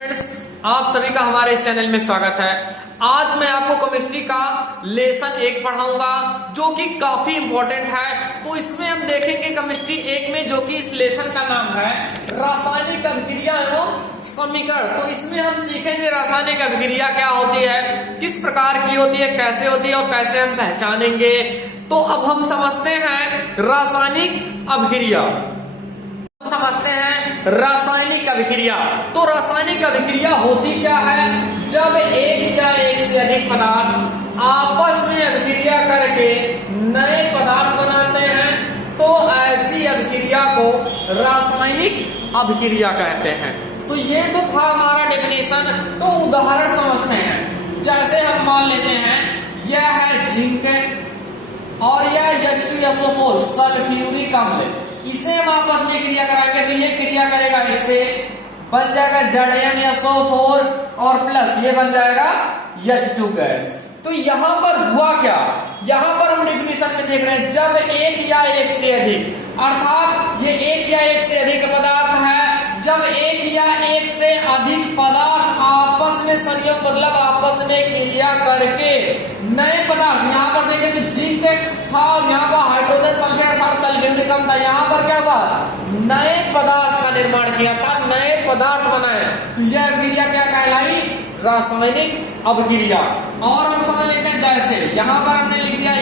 Friends, आप सभी का हमारे इस चैनल में स्वागत है। आज मैं आपको केमिस्ट्री का लेसन 1 पढ़ाऊंगा जो कि काफी इंपॉर्टेंट है। तो इसमें हम देखेंगे केमिस्ट्री 1 में, जो कि इस लेसन का नाम है रासायनिक अभिक्रिया एवं समीकरण। तो इसमें हम सीखेंगे रासायनिक अभिक्रिया क्या होती है, किस प्रकार की होती है, कैसे होती है और कैसे हम पहचानेंगे। तो अब हम समझते हैं रासायनिक अभिक्रिया। समझते हैं रासायनिक अभिक्रिया। तो रासायनिक अभिक्रिया होती क्या है? जब एक या एक से अधिक पदार्थ आपस में अभिक्रिया करके नए पदार्थ बनाते हैं तो ऐसी अभिक्रिया को रासायनिक अभिक्रिया कहते हैं। तो ये तो था हमारा डेफिनेशन। तो उदाहरण समझते हैं। जैसे हम मान लेते हैं यह है जिंक और यह H2SO4 सल्फ्यूरिक अम्ल। इसे हम आपस में क्रिया कराएंगे तो ये क्रिया करेगा, इससे बन जाएगा ZnSO4 और प्लस ये बन जाएगा H2 गैस। तो यहां पर हुआ क्या? यहां पर हम डेफिनेशन में देख रहे हैं जब एक या एक से अधिक, अर्थात ये एक या एक से अधिक पदार्थ है। जब एक या एक से अधिक पदार्थ आपस में संयोग मतलब आपस में क्रिया करके नए पदार्थ, यहाँ पर देखें तो जिंक था, यहाँ पर हाइड्रोजन सल्फेट था, सल्फ्यूरिक अम्ल था। यहाँ पर क्या हुआ? नए पदार्थ का निर्माण किया था, नए पदार्थ बनाए। तो यह अभिक्रिया क्या कहलाई? रासायनिक अभिक्रिया। और हम समझ लेते हैं जैसे यहाँ पर हमने लिख दिया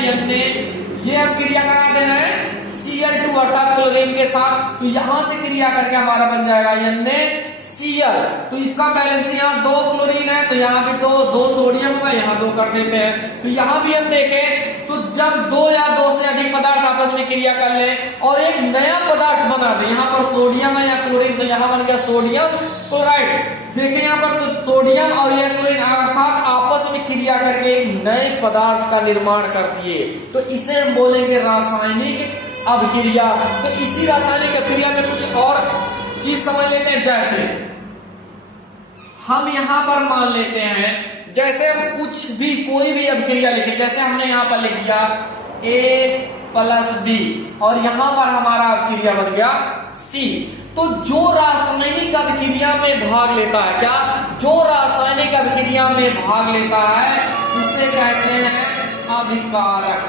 ये हम क्रिया करा दे रहे हैं Cl2 अर्थात क्लोरीन के साथ। तो यहां से क्रिया करके हमारा बन जाएगा NaCl। तो इसका बैलेंस यहाँ 2 क्लोरीन है तो यहाँ पे 2 सोडियम होगा, यहाँ 2 कर देते हैं। तो यहाँ भी हम देखें तो जब 2 या 2 से अधिक पदार्थ आपस में क्रिया कर ले और एक नया पदार्थ बना दे, यहाँ पर सोडियम है या क्लोरीन, तो यहाँ बन गया सोडियम क्लोराइड। देखें यहाँ पर तो सोडियम और यह क्लोरीन अर्थात आपस में क्रिया करके एक नए पदार्थ का निर्माण कर दिए। तो इसे हम बोलेंगे रासायनिक अभिक्रिया। तो इसी रासायनिक अभिक्रिया में कुछ और चीज समझ लेते हैं। जैसे हम यहां पर मान लेते हैं, जैसे हम कुछ भी कोई भी अभिक्रिया लिखे, जैसे हमने यहां पर लिख दिया A+B और यहां पर हमारा अभिक्रिया बन गया C। तो जो रासायनिक अभिक्रिया में भाग लेता है, क्या? जो रासायनिक अभिक्रिया में भाग लेता है उसे कहते हैं अभिकारक।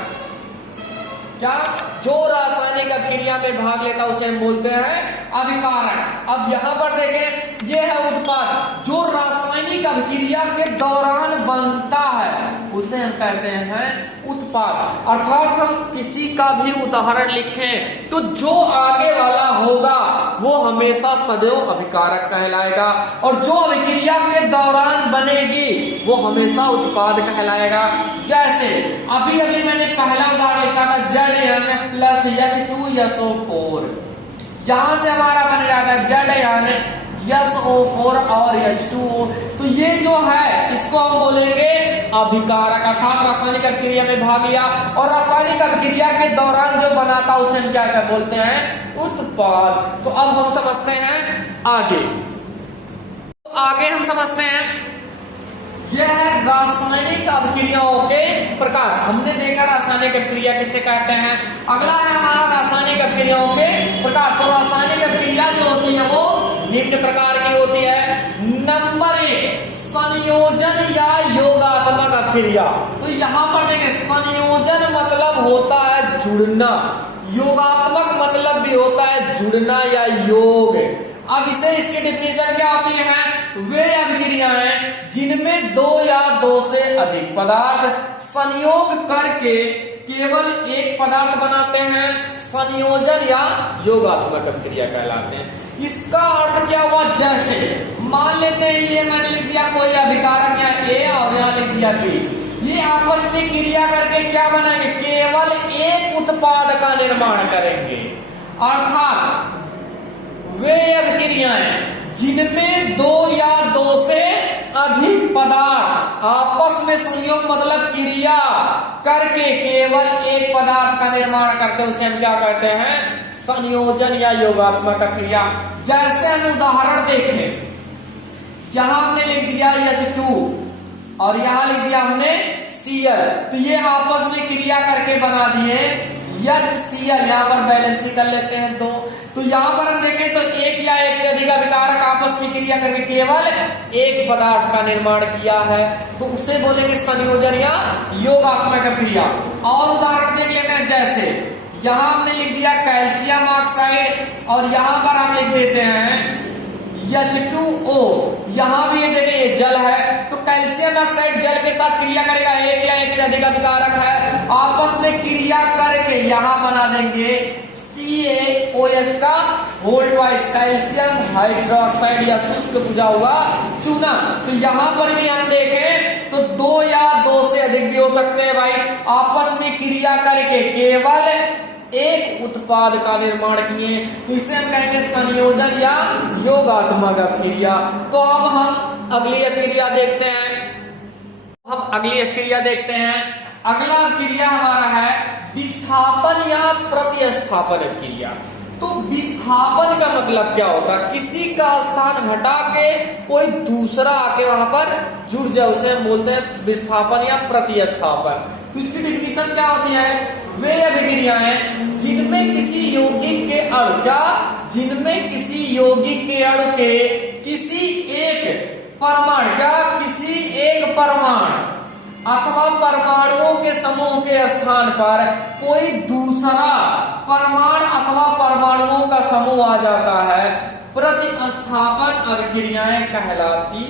क्या? जो रासायनिक अभिक्रिया में भाग लेता है उसे हम बोलते हैं अभिकारक। अब यहां पर देखें ये है उत्पाद जो रासायनिक अभिक्रिया के दौरान बनता है उसे हम कहते हैं उत्पाद। अर्थात हम किसी का भी उदाहरण लिखें तो जो आगे वाला होगा वो हमेशा सदैव अभिकारक कहलाएगा और जो अभिक्रिया के दौरान बनेगी वो हमेशा उत्पाद कहलाएगा। जैसे अभी अभी मैंने पहला उदाहरण लिखा था Zn प्लस H2SO4। यहां से हमारा बन जाता है ZnSO4 और H2O। तो ये जो है इसको हम बोलेंगे अभिकारक, अर्थात रासायनिक अभिक्रिया में भाग लिया और रासायनिक अभिक्रिया के दौरान जो बनाता उसे हम क्या बोलते हैं? उत्पाद। तो अब हम समझते हैं आगे। तो आगे हम समझते हैं यह है रासायनिक अभिक्रियाओं के प्रकार। हमने देखा रासायनिक अभिक्रिया किसे कहते हैं। अगला है हमारा रासायनिक अभिक्रियाओं के प्रकार। तो रासायनिक अभिक्रिया जो होती है वो निम्न प्रकार की होती है। नंबर 1 संयोजन या योगात्मक अभिक्रिया। तो यहाँ पर देखें संयोजन मतलब होता है जुड़ना, योगात्मक मतलब भी होता है जुड़ना या योग। अब इसे इसकी डेफिनेशन क्या होती है? वे अभिक्रियाएं जिनमें 2 या 2 से अधिक पदार्थ संयोग करके केवल एक पदार्थ बनाते हैं संयोजन या योगात्मक अभिक्रिया कहलाते हैं। इसका अर्थ क्या हुआ? जैसे मान लेते हैं ये मैंने लिख दिया कोई अभिकारक या A और यहाँ लिख दिया B। ये आपस में क्रिया करके क्या बनाएंगे? केवल एक उत्पाद का निर्माण करेंगे। अर्थात वे अभिक्रियाएं जिनमें 2 या 2 से अधिक पदार्थ आपस में संयोग मतलब क्रिया करके केवल एक पदार्थ का निर्माण करते हैं उसे हम क्या कहते हैं? संयोजन या योगात्मक क्रिया। जैसे हम उदाहरण देखें, यहां हमने लिख दिया H2 और यहां लिख दिया हमने Cl। तो ये आपस में क्रिया करके बना दिए HCl। यहाँ पर बैलेंस कर लेते हैं 2। तो यहाँ पर हम देखें तो एक या एक से अधिक अभिकारक आपस आपस में क्रिया करके केवल एक पदार्थ का निर्माण किया है, तो उसे बोलेंगे संयोजन या योगात्मक क्रिया। और उदाहरण देख लेते हैं, जैसे यहां हमने लिख दिया कैल्शियम ऑक्साइड और यहां पर हम लिख देते हैं H2O। यहां भी ये देखिए ये जल है, तो कैल्शियम ऑक्साइड जल के साथ क्रिया करेगा, एक या एक से अधिक अभिकारक है, आपस में क्रिया करके यहां बना देंगे CaOH का होल ट्वाइस कैल्शियम हाइड्रोक्साइड या शुष्क बुझा हुआ चूना। तो यहां पर भी हम देखें तो 2 या 2 से अधिक भी हो सकते हैं भाई, आपस में क्रिया करके केवल एक उत्पाद का निर्माण किए, तो इसे हम कहेंगे संयोजन या योगात्मक क्रिया। तो अब हम अगली क्रिया देखते हैं। अगला क्रिया हमारा है विस्थापन या प्रतिस्थापन क्रिया। तो विस्थापन का मतलब क्या होगा, किसी का स्थान हटा के कोई दूसरा आके वहां पर जुड़ जाए, उसे हम बोलते हैं विस्थापन या प्रतिस्थापन। तो इसकी डिफिनीशन क्या होती है, वे अभिक्रियाएं जिनमें किसी यौगिक के अणु के किसी एक परमाणु अथवा परमाणुओं के समूह के स्थान पर कोई दूसरा परमाणु अथवा परमाणुओं का समूह आ जाता है, प्रतिस्थापन अभिक्रियाएं कहलाती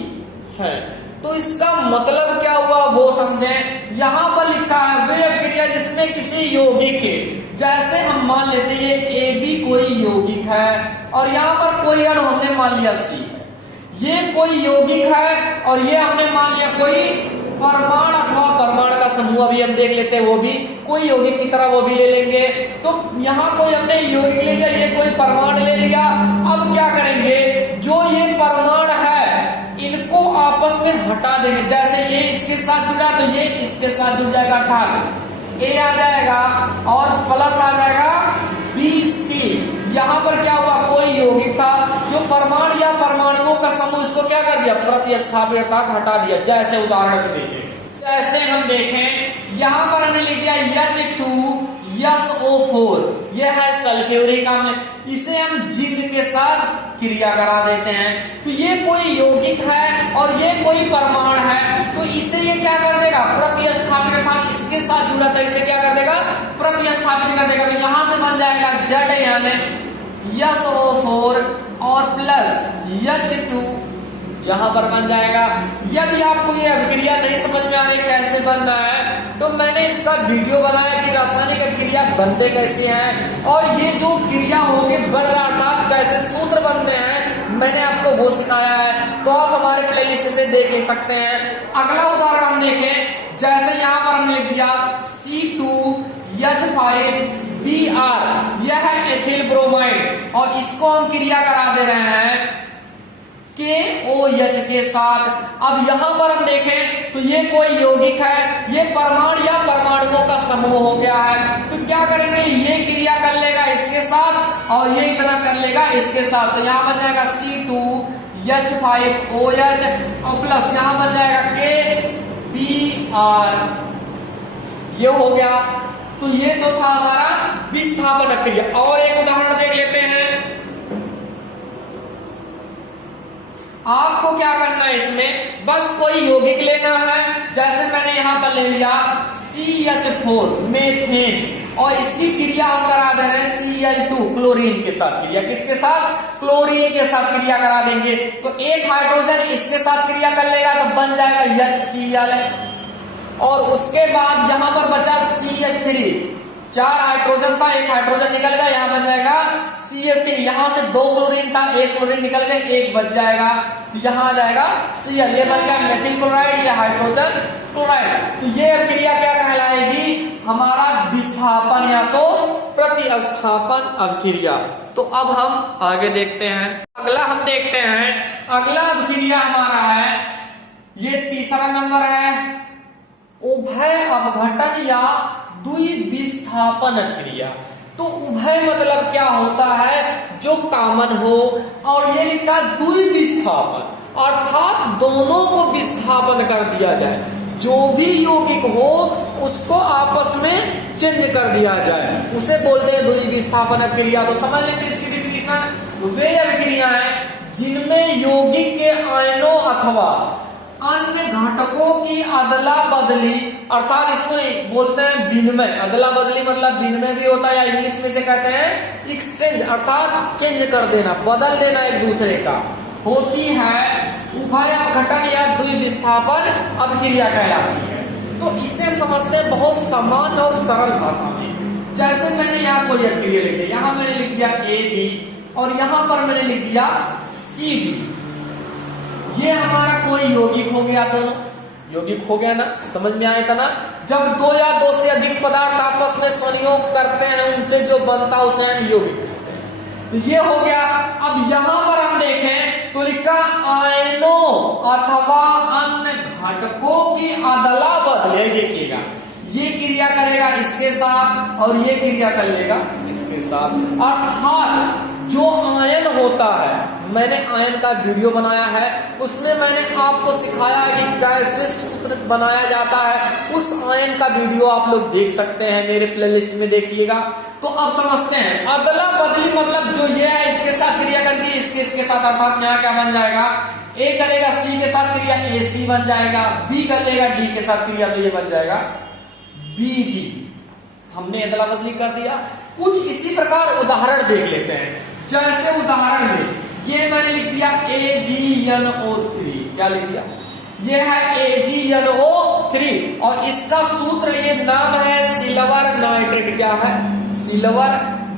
है। तो इसका मतलब क्या हुआ वो समझें। यहां पर लिखा है वे अभिक्रिया जिसमें किसी यौगिक के, जैसे हम मान लेते हैं ये AB कोई यौगिक है और यहां पर कोई अणु हमने मान लिया C है, ये कोई यौगिक है और ये हमने मान लिया कोई परमाणु अथवा परमाणु का समूह। अभी हम देख लेते हैं, वो भी कोई यौगिक की तरह वो भी ले लेंगे। तो यहाँ कोई हमने यौगिक ले लिया, ये कोई परमाणु ले लिया। अब क्या करेंगे, जो ये परमाणु है इनको आपस में हटा देंगे, जैसे ये इसके साथ जुड़ा तो ये इसके साथ जुड़ जाएगा, अर्थात A आ जाएगा और प्लस आ जाएगा BC। यहाँ पर क्या हुआ, कोई यौगिक था जो परमाणु या परमाणुओं का समूह, इसको क्या कर दिया, प्रतिस्थापित अर्थात हटा दिया। जैसे उदाहरण देखिए, जैसे हम देखें यहाँ पर हमने लिख दिया H2SO4, यह है सल्फ्यूरिक अम्ल, इसे हम जिंक के साथ क्रिया करा देते हैं। तो ये कोई यौगिक है और ये कोई परमाणु है, तो इसे ये क्या कर देगा, प्रतिस्थापित अर्थात इसके साथ जुड़ा था, इसे क्या कर देगा, प्रतिस्थापित कर देगा। तो यहां से बन जाएगा Z यानी SO4 और प्लस H2 यहां पर बन जाएगा। यदि आपको ये अभिक्रिया नहीं समझ में आ रही कैसे बन रहा है, तो मैंने इसका वीडियो बनाया कि रासायनिक अभिक्रिया बनते कैसे हैं और ये जो क्रिया होके बन रहा अर्थात कैसे सूत्र बनते हैं, मैंने आपको वो सिखाया है। तो आप हमारे प्लेलिस्ट से देख ले सकते हैं। अगला उदाहरण हम देखें, जैसे यहाँ पर हमने लिख दिया C2H5Br, यह है एथिल ब्रोमाइड और इसको हम क्रिया करा दे रहे हैं KOH के साथ। अब यहां पर हम देखें तो ये कोई यौगिक है, ये परमाणु या परमाणुओं का समूह हो गया है। तो क्या करेंगे, ये क्रिया कर लेगा इसके साथ और ये इतना कर लेगा इसके साथ। तो यहां बन जाएगा C2H5OH और प्लस यहां बन जाएगा KBr, ये हो गया। तो ये तो था हमारा विस्थापन क्रिया। और एक उदाहरण देख लेते हैं। आपको क्या करना है, इसमें बस कोई यौगिक लेना है, जैसे मैंने यहां पर ले लिया CH4 मेथेन और इसकी क्रिया हम करा दे रहे हैं Cl2 क्लोरीन के साथ क्रिया, किसके साथ, क्लोरीन के साथ क्रिया करा देंगे। तो एक हाइड्रोजन इसके साथ क्रिया कर लेगा तो बन जाएगा HCl और उसके बाद यहां पर बचा CH3, 4 हाइड्रोजन था, एक हाइड्रोजन निकल गया, यहां बन जाएगा CH3। यहां से 2 क्लोरीन था, 1 क्लोरीन निकल गया, 1 बच जाएगा, तो यहां आ जाएगा Cl, ये बन गया मेथिल क्लोराइड या हाइड्रोजन क्लोराइड। तो ये क्रिया क्या कहलाएगी, हमारा विस्थापन या तो प्रतिस्थापन अभिक्रिया। तो अब हम आगे देखते हैं। अगला हम देखते हैं, अगला अभिक्रिया हमारा है, ये तीसरा नंबर है, उभय अपघटन या द्विविस्थापन क्रिया। तो उभय मतलब क्या होता है, जो कॉमन हो, और ये लिखा द्विविस्थापन अर्थात दोनों को विस्थापन कर दिया जाए, जो भी यौगिक हो उसको आपस में चेंज कर दिया जाए, उसे बोलते हैं द्विविस्थापन क्रिया। तो समझ लेते इसकी डिफिनीशन, वे अभिक्रियाएं जिनमें यौगिक के आयनों अथवा अन्य घटकों की अदला बदली, अर्थात इसको बोलते हैं विनिमय। अदला बदली मतलब विनिमय भी होता है, या इंग्लिश में से कहते हैं एक्सचेंज, अर्थात चेंज कर देना, बदल देना एक दूसरे का, होती है उभय अपघटन या द्विविस्थापन अभिक्रिया कहलाती है। तो इसे हम समझते हैं बहुत समान और सरल भाषा में। जैसे मैंने यहाँ कोई अभिक्रिया लिख दिया, यहाँ मैंने लिख दिया ए बी और यहाँ पर मैंने लिख दिया सी डी। ये हमारा कोई यौगिक हो गया, दोनों यौगिक हो गया ना, समझ में आया था ना। जब दो या दो से अधिक पदार्थ आपस में संयोग करते हैं उनसे जो बनता है उसे हम यौगिक कहते हैं। तो ये हो गया। अब यहां पर हम देखें तो लिखा आयनों अथवा अन्य घटकों की अदला बदली। देखिएगा ये क्रिया करेगा इसके साथ और ये क्रिया कर लेगा इसके साथ, अर्थात जो आयन होता है, मैंने आयन का वीडियो बनाया है, उसमें मैंने आपको सिखाया है कि कैसे सूत्र बनाया जाता है। उस आयन का वीडियो आप लोग देख सकते हैं, मेरे प्लेलिस्ट में देखिएगा। तो अब समझते हैं अदला बदली मतलब जो ये है इसके साथ क्रिया करके इसके साथ, अर्थात यहाँ क्या बन जाएगा, ए करेगा सी के साथ क्रिया ए सी बन जाएगा, बी कर लेगा डी के साथ क्रिया तो ये बन जाएगा बी डी। हमने अदला बदली कर दिया। कुछ इसी प्रकार उदाहरण देख लेते हैं। जैसे उदाहरण में ये मैंने लिख दिया AgNO3, क्या लिख दिया, ये है AgNO3 और इसका सूत्र, ये नाम है सिल्वर नाइट्रेट। क्या है, सिल्वर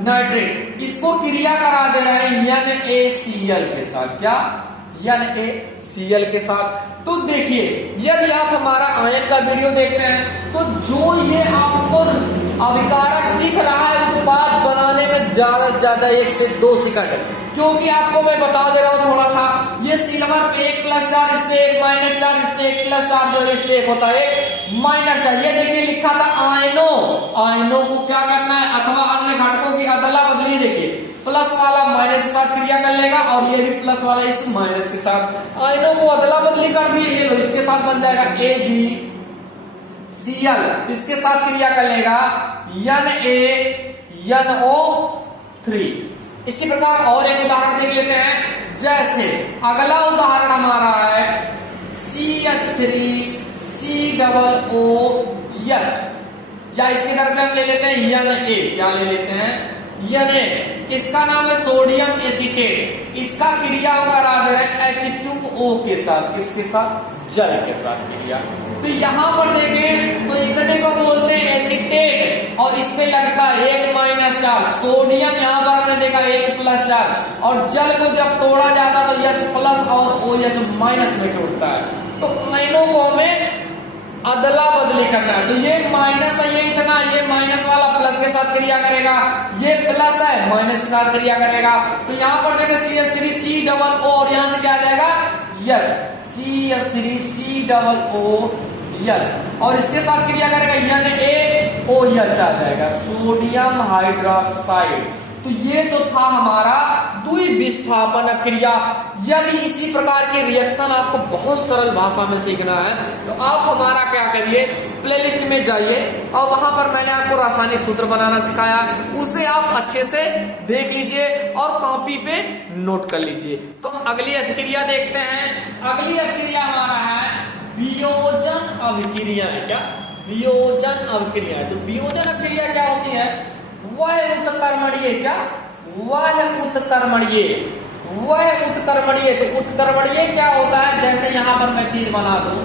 नाइट्रेट। इसको क्रिया करा दे रहे हैं NaCl के साथ, क्या, NaCl के साथ। तो देखिए यदि आप हमारा आयन का वीडियो देखते हैं तो जो ये आपको अभिकारक दिख रहा है उत्पाद बनाने में ज्यादा से ज्यादा 1 से 2 सेकंड, क्योंकि आपको मैं बता दे रहा हूं थोड़ा सा। ये सिल्वर पे 1 प्लस चार्ज, इसमें 1 माइनस चार्ज, इसमें 1 प्लस चार्ज और इसमें 1 होता है 1 माइनस चार्ज। ये देखिए लिखा था आयनों को क्या करना है अथवा अन्य घटकों की अदला बदली। देखिए प्लस वाला माइनस के साथ क्रिया कर लेगा और ये भी प्लस वाला इस माइनस के साथ, आयनों को अदला बदली कर दिए। ये लो इसके साथ बन जाएगा AgCl, इसके साथ क्रिया कर लेगा NaNO3। इसी प्रकार और एक उदाहरण देख लेते हैं। जैसे अगला उदाहरण हमारा है CH3COOH, या इसके घर पे हम ले लेते हैं Na। क्या ले लेते हैं, Na। इसका नाम है सोडियम एसीटेट। इसका क्रिया हम करा दे रहे हैं H2O के साथ, किसके साथ, जल के साथ क्रिया। तो यहाँ पर देखें तो इतने को बोलते हैं एसीटेट और इसमें लगता है 1 माइनस चार्ज। सोडियम यहाँ पर हमने देखा 1 प्लस चार्ज और जल को जब तोड़ा जाता तो H प्लस और OH माइनस में टूटता है। तो आयनों को हमें अदला बदली करना है। तो ये माइनस है, ये इतना, ये माइनस वाला प्लस के साथ क्रिया करेगा, ये प्लस है माइनस के साथ क्रिया करेगा। तो यहाँ पर देखिए CH3COO और यहाँ से क्या आ जाएगा H, CH3COOH और इसके साथ क्रिया करेगा NaOH आ जाएगा, सोडियम हाइड्रोक्साइड। तो ये तो था हमारा द्विविस्थापन क्रिया। यदि इसी प्रकार के रिएक्शन आपको बहुत सरल भाषा में सीखना है तो आप हमारा क्या करिए, प्लेलिस्ट में जाइए और वहां पर मैंने आपको रासायनिक सूत्र बनाना सिखाया, उसे आप अच्छे से देख लीजिए और कॉपी पे नोट कर लीजिए। तो अगली अभिक्रिया देखते हैं। अगली अभिक्रिया हमारा है वियोजन अभिक्रिया है। क्या, वियोजन अभिक्रिया। तो वियोजन अभिक्रिया क्या होती है, वह उत्कर्मणीय, क्या, वह उत्कर्मणीय, वह उत्कर्मणीय। तो उत्कर्मणीय क्या होता है, जैसे यहां पर मैं तीर बना दूं,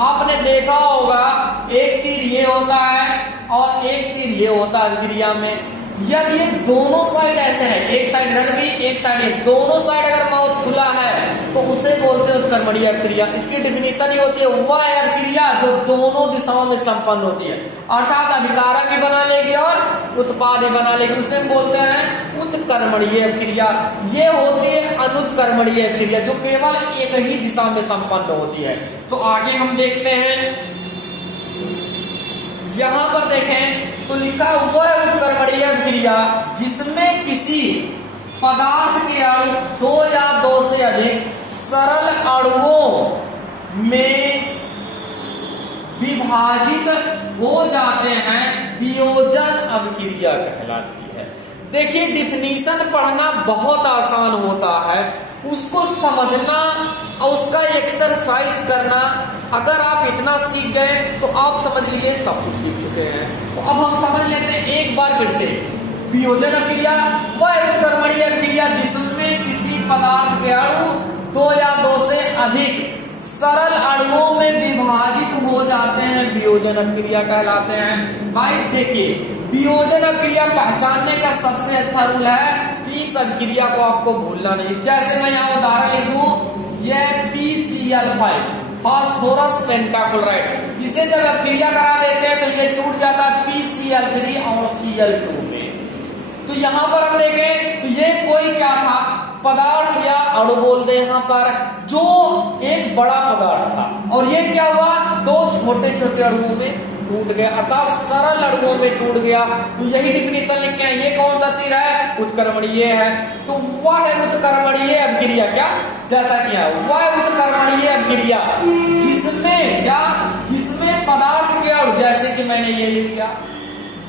आपने देखा होगा एक तीर ये होता है और एक तीर ये होता है अभिक्रिया में। यदि ये दोनों साइड ऐसे है, एक साइड इधर भी एक साइड है, दोनों साइड अगर माउथ खुला है तो उसे बोलते हैं उत्कर्मणीय अभिक्रिया। इसकी डेफिनेशन ये होती है वह अभिक्रिया जो दोनों दिशाओं में संपन्न होती है, अर्थात अभिकारक भी बना लेगी और उत्पाद भी बना लेगी, उसे बोलते हैं उत्कर्मणीय अभिक्रिया। ये होती है अनुत्कर्मणीय अभिक्रिया जो केवल एक ही दिशा में संपन्न होती है। तो आगे हम देखते हैं, यहां पर देखें तो लिखा हुआ है उत्कर्मणीय अभिक्रिया जिसमें किसी पदार्थ के अणु 2 या 2 से अधिक सरल अणुओं में विभाजित हो जाते हैं, वियोजन अभिक्रिया कहलाती है। देखिए डिफिनीशन पढ़ना बहुत आसान होता है, उसको समझना और उसका एक्सरसाइज करना, अगर आप इतना सीख गए तो आप समझ लीजिए सब कुछ सीख चुके हैं। तो अब हम समझ लेते हैं एक बार फिर से। वियोजन क्रिया वह उत्क्रमणीय क्रिया जिसमें किसी पदार्थ के अणु दो या दो से अधिक सरल अणुओं में विभाजित हो जाते हैं, वियोजन क्रिया कहलाते हैं। भाई देखिए वियोजन क्रिया पहचानने का सबसे अच्छा रूल है कि इस अभिक्रिया को आपको भूलना नहीं। जैसे मैं यहाँ उदाहरण लिख दूं, यह PCl5 फास्फोरस पेंटाक्लोराइड, इसे जब अभिक्रिया करा देते हैं तो ये टूट जाता है PCl3 और Cl2 में। तो यहाँ पर हम देखें तो ये कोई क्या था, पदार्थ या अणु बोलते हैं यहाँ पर, जो एक बड़ा पदार्थ था और ये क्या हुआ, दो छोटे छोटे अणुओं में टूट गया, अर्थात सरल अणुओं में टूट गया। तो यही डिफिनीशन लिख के हैं। ये कौन सा तीर है, उत्क्रमणीय है। तो वह उत्क्रमणीय अभिक्रिया क्या, जैसा किया वह उत्क्रमणीय अभिक्रिया जिसमें क्या, जिसमें पदार्थ के अणु, जैसे कि मैंने ये लिख दिया,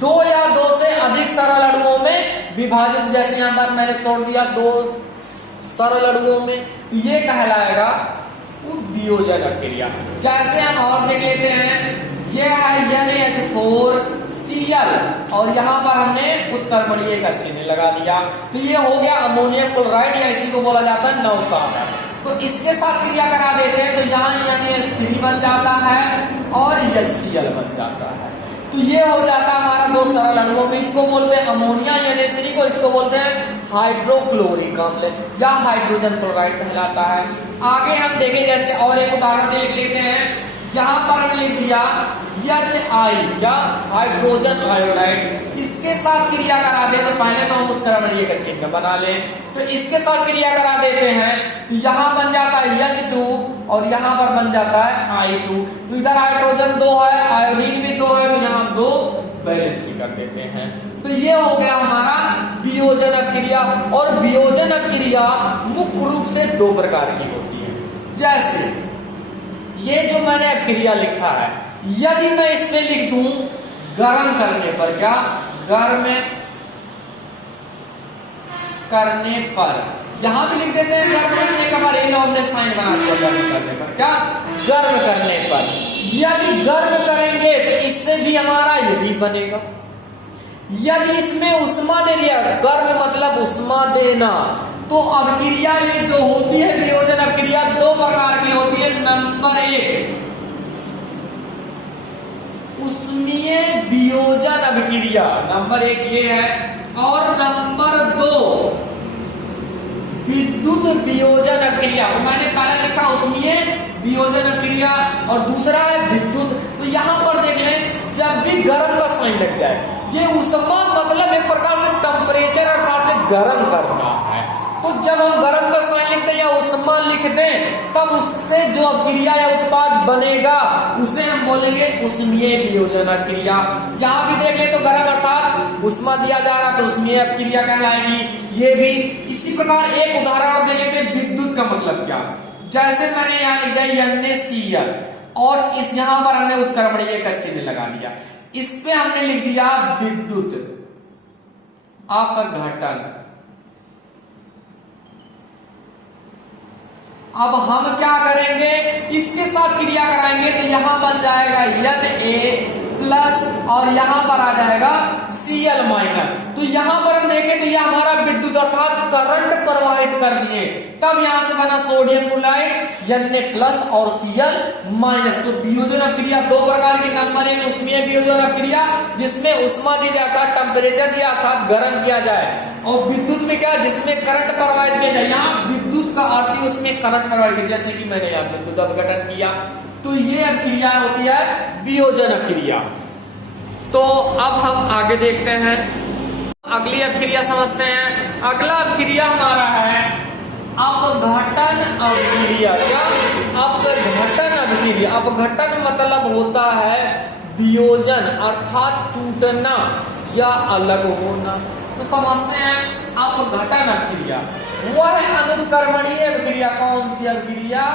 दो या दो से अधिक सरल अणुओं में विभाजित, जैसे यहां पर मैंने तोड़ दिया दो सरल अणुओं में, ये कहलाएगा वियोजन अभिक्रिया। जैसे हम और देख लेते हैं, यह है NH4Cl और यहां पर हमने उत्क्रमणीय का चिन्ह लगा दिया, तो ये हो गया अमोनियम क्लोराइड या इसी को बोला जाता है नवसार। तो इसके साथ क्रिया करा देते हैं तो यहाँ NH3 बन जाता है और HCl बन जाता है। तो ये हो जाता है हमारा दो सरल अणुओं में, इसको बोलते हैं अमोनिया NH3 को, इसको बोलते हैं हाइड्रोक्लोरिक अम्ल या हाइड्रोजन क्लोराइड कहलाता है। आगे हम देखें, जैसे और एक उदाहरण देख लेते हैं। यहाँ पर हमने लिख दिया HI या हाइड्रोजन आयोडाइड, इसके साथ क्रिया करा दे तो पहले तो हम उत्क्रमणीय का चिन्ह बना लें, तो इसके साथ क्रिया करा देते हैं तो यहाँ बन जाता है H2 और यहाँ पर बन जाता है I2। तो इधर हाइड्रोजन 2 है, आयोडीन भी 2 है, तो यहाँ 2 बैलेंस कर देते हैं। तो ये हो गया हमारा वियोजन अभिक्रिया। और वियोजन अभिक्रिया मुख्य रूप से दो प्रकार की होती है। जैसे ये जो मैंने अभिक्रिया लिखा है, यदि मैं इसमें लिख दूं गर्म करने पर, क्या गर्म करने पर, यहां भी लिख देते हैं गर्म करने का, पर इन हमने साइन बना दिया गर्म करने पर, क्या गर्म करने पर। यदि गर्म करेंगे तो इससे भी हमारा यही बनेगा। यदि इसमें उष्मा दे दिया, गर्म मतलब उष्मा देना, तो अभिक्रिया ये जो होती है वियोजन अभिक्रिया दो प्रकार की होती है। नंबर 1 उष्मीय वियोजन अभिक्रिया, नंबर 1 ये है, और नंबर 2 विद्युत वियोजन अभिक्रिया। तो मैंने पहले लिखा उष्मीय वियोजन अभिक्रिया और दूसरा है विद्युत। तो यहां पर देख लें, जब भी गर्म का साइन लग जाए, ये उष्मा मतलब एक प्रकार से टेम्परेचर अर्थात से गर्म करना है। तो जब हम गर्म का साइन लिखते हैं या उष्मा लिख दें, तब उससे जो अभिक्रिया या उत्पाद बनेगा उसे हम बोलेंगे उष्मीय वियोजन अभिक्रिया। यहाँ भी देख ले तो गर्म अर्थात उष्मा दिया जा रहा तो उष्मीय अभिक्रिया कहलाएगी। ये भी इसी प्रकार एक उदाहरण और देख लेते हैं, विद्युत का मतलब क्या। जैसे मैंने यहाँ लिख दिया NaCl और इस यहाँ पर हमने उत्क्रमणीय का चिन्ह लगा दिया, इस पे हमने लिख दिया विद्युत अपघटन। अब हम क्या करेंगे, इसके साथ क्रिया कराएंगे तो यहां बन जाएगा Na+ और यहां पर आ जाएगा Cl-। तो यहां पर हम देखें तो यह हमारा विद्युत अर्थात करंट प्रवाहित कर दिए, तब यहां से बना सोडियम क्लोराइड Na+ और Cl-। तो वियोजन अभिक्रिया दो प्रकार की। नंबर 1 उष्मीय वियोजन अभिक्रिया जिसमें उष्मा दी जाता है, टेम्परेचर दिया अर्थात गर्म किया जाए, और विद्युत में क्या, जिसमें करंट प्रवाहित किया जाए। यहाँ विद्युत का अर्थ ही उसमें करंट प्रवाहित किया, जैसे कि मैंने यहाँ विद्युत अपघटन किया। तो ये अभिक्रिया होती है वियोजन अभिक्रिया। तो अब हम आगे देखते हैं, अगली अभिक्रिया समझते हैं। अगला अभिक्रिया हमारा है अपघटन अभिक्रिया। क्या, अपघटन अभिक्रिया। अपघटन मतलब होता है वियोजन अर्थात टूटना या अलग होना। तो समझते हैं अपघटन अभिक्रिया वह अनुत्क्रमणीय अभिक्रिया। कौन सी अभिक्रिया,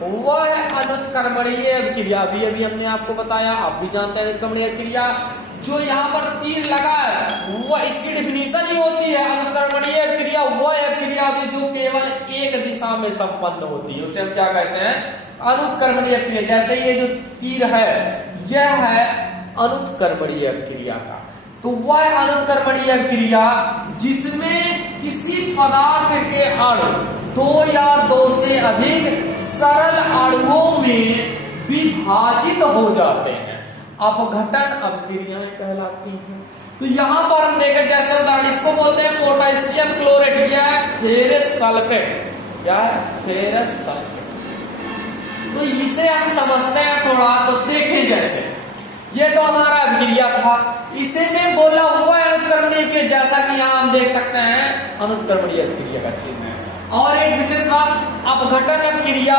वह अनुत्क्रमणीय अभिक्रिया। अभी हमने आपको बताया, आप भी जानते हैं अनुत्क्रमणीय अभिक्रिया जो यहाँ पर तीर लगा है वह इसकी डिफिनीशन ही होती है अनुत्कर्मणीय अभिक्रिया। वह अभिक्रिया होती है जो केवल एक दिशा में संपन्न होती है, उसे हम क्या कहते हैं, अनुत्कर्मणीय अभिक्रिया। जैसे ये जो तीर है यह है अनुत्कर्मणीय अभिक्रिया का। तो वह अनुत्कर्मणीय अभिक्रिया जिसमें किसी पदार्थ के अणु दो या दो से अधिक सरल अणुओं में विभाजित हो जाते हैं, अपघटन अभिक्रियाएं कहलाती हैं। तो यहां पर हम देखें, जैसे उदाहरण इसको बोलते हैं पोटेशियम क्लोरेट, क्या है, फेरस सल्फेट, क्या है, फेरस सल्फेट। तो इसे हम समझते हैं थोड़ा, तो देखें जैसे ये तो हमारा अभिक्रिया था, इसे में बोला हुआ है अनुत्कर्मणीय अभिक्रिया, जैसा कि यहां हम देख सकते हैं अनुत्कर्मणीय अभिक्रिया का चिन्ह है। और एक विशेष बात, अपघटन अभिक्रिया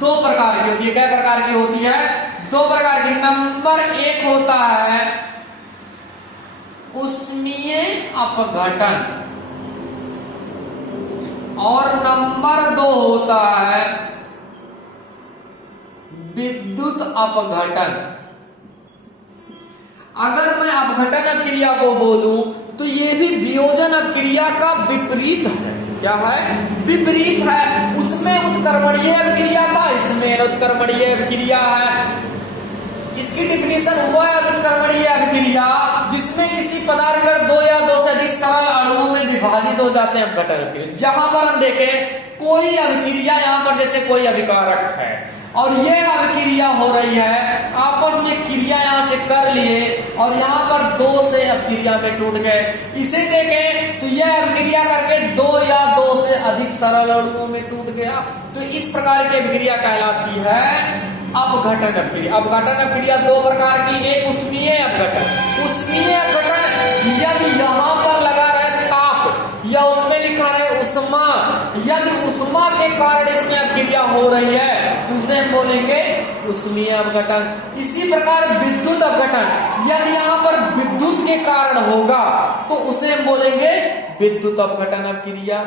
दो प्रकार की होती है। क्या प्रकार की होती है, दो प्रकार की। नंबर एक होता है उष्मीय अपघटन और नंबर दो होता है विद्युत अपघटन। अगर मैं अपघटन अभिक्रिया को बोलूं तो ये भी वियोजन अभिक्रिया का विपरीत है। क्या है, विपरीत है। उसमें उत्कर्मणीय अभिक्रिया था, इसमें उत्कर्मणीय अभिक्रिया है। इसकी डिफिनीशन हुआ है अनुत्कर्मणीय अभिक्रिया जिसमें किसी पदार्थ का दो या दो से अधिक सरल अणुओं में विभाजित हो जाते हैं, अपघटन अभिक्रिया। जहां पर हम देखें कोई अभिक्रिया, यहां पर जैसे कोई अभिकारक है और यह अभिक्रिया हो रही है, आपस में क्रिया यहां से कर लिए और यहां पर दो से अभिक्रिया में टूट गए। इसे देखें तो यह अभिक्रिया करके दो या दो से अधिक सरल अणुओं में टूट गया। तो इस प्रकार की अभिक्रिया कहलाती है अपघटन अभिक्रिया। अपघटन अभिक्रिया दो प्रकार की, एक उष्मीय अपघटन। उष्मीय अपघटन यदि यहां पर लगा रहे ताप या उसमें लिखा रहे उष्मा, यदि उष्मा के कारण इसमें अभिक्रिया हो रही है तो उसे हम बोलेंगे उष्मीय अपघटन। इसी प्रकार विद्युत अपघटन, यदि यहाँ पर विद्युत के कारण होगा तो उसे हम बोलेंगे विद्युत अपघटन अभिक्रिया।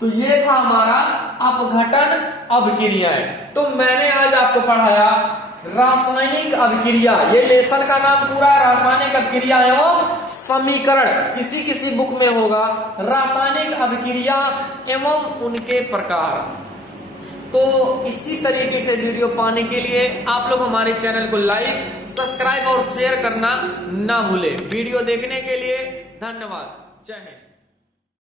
तो ये था हमारा अपघटन अभिक्रियाएं। तो मैंने आज आपको पढ़ाया रासायनिक अभिक्रिया, ये लेसन का नाम पूरा रासायनिक अभिक्रिया एवं समीकरण, किसी किसी बुक में होगा रासायनिक अभिक्रिया एवं उनके प्रकार। तो इसी तरीके के वीडियो पाने के लिए आप लोग हमारे चैनल को लाइक, सब्सक्राइब और शेयर करना ना भूलें। वीडियो देखने के लिए धन्यवाद। जय हिंद।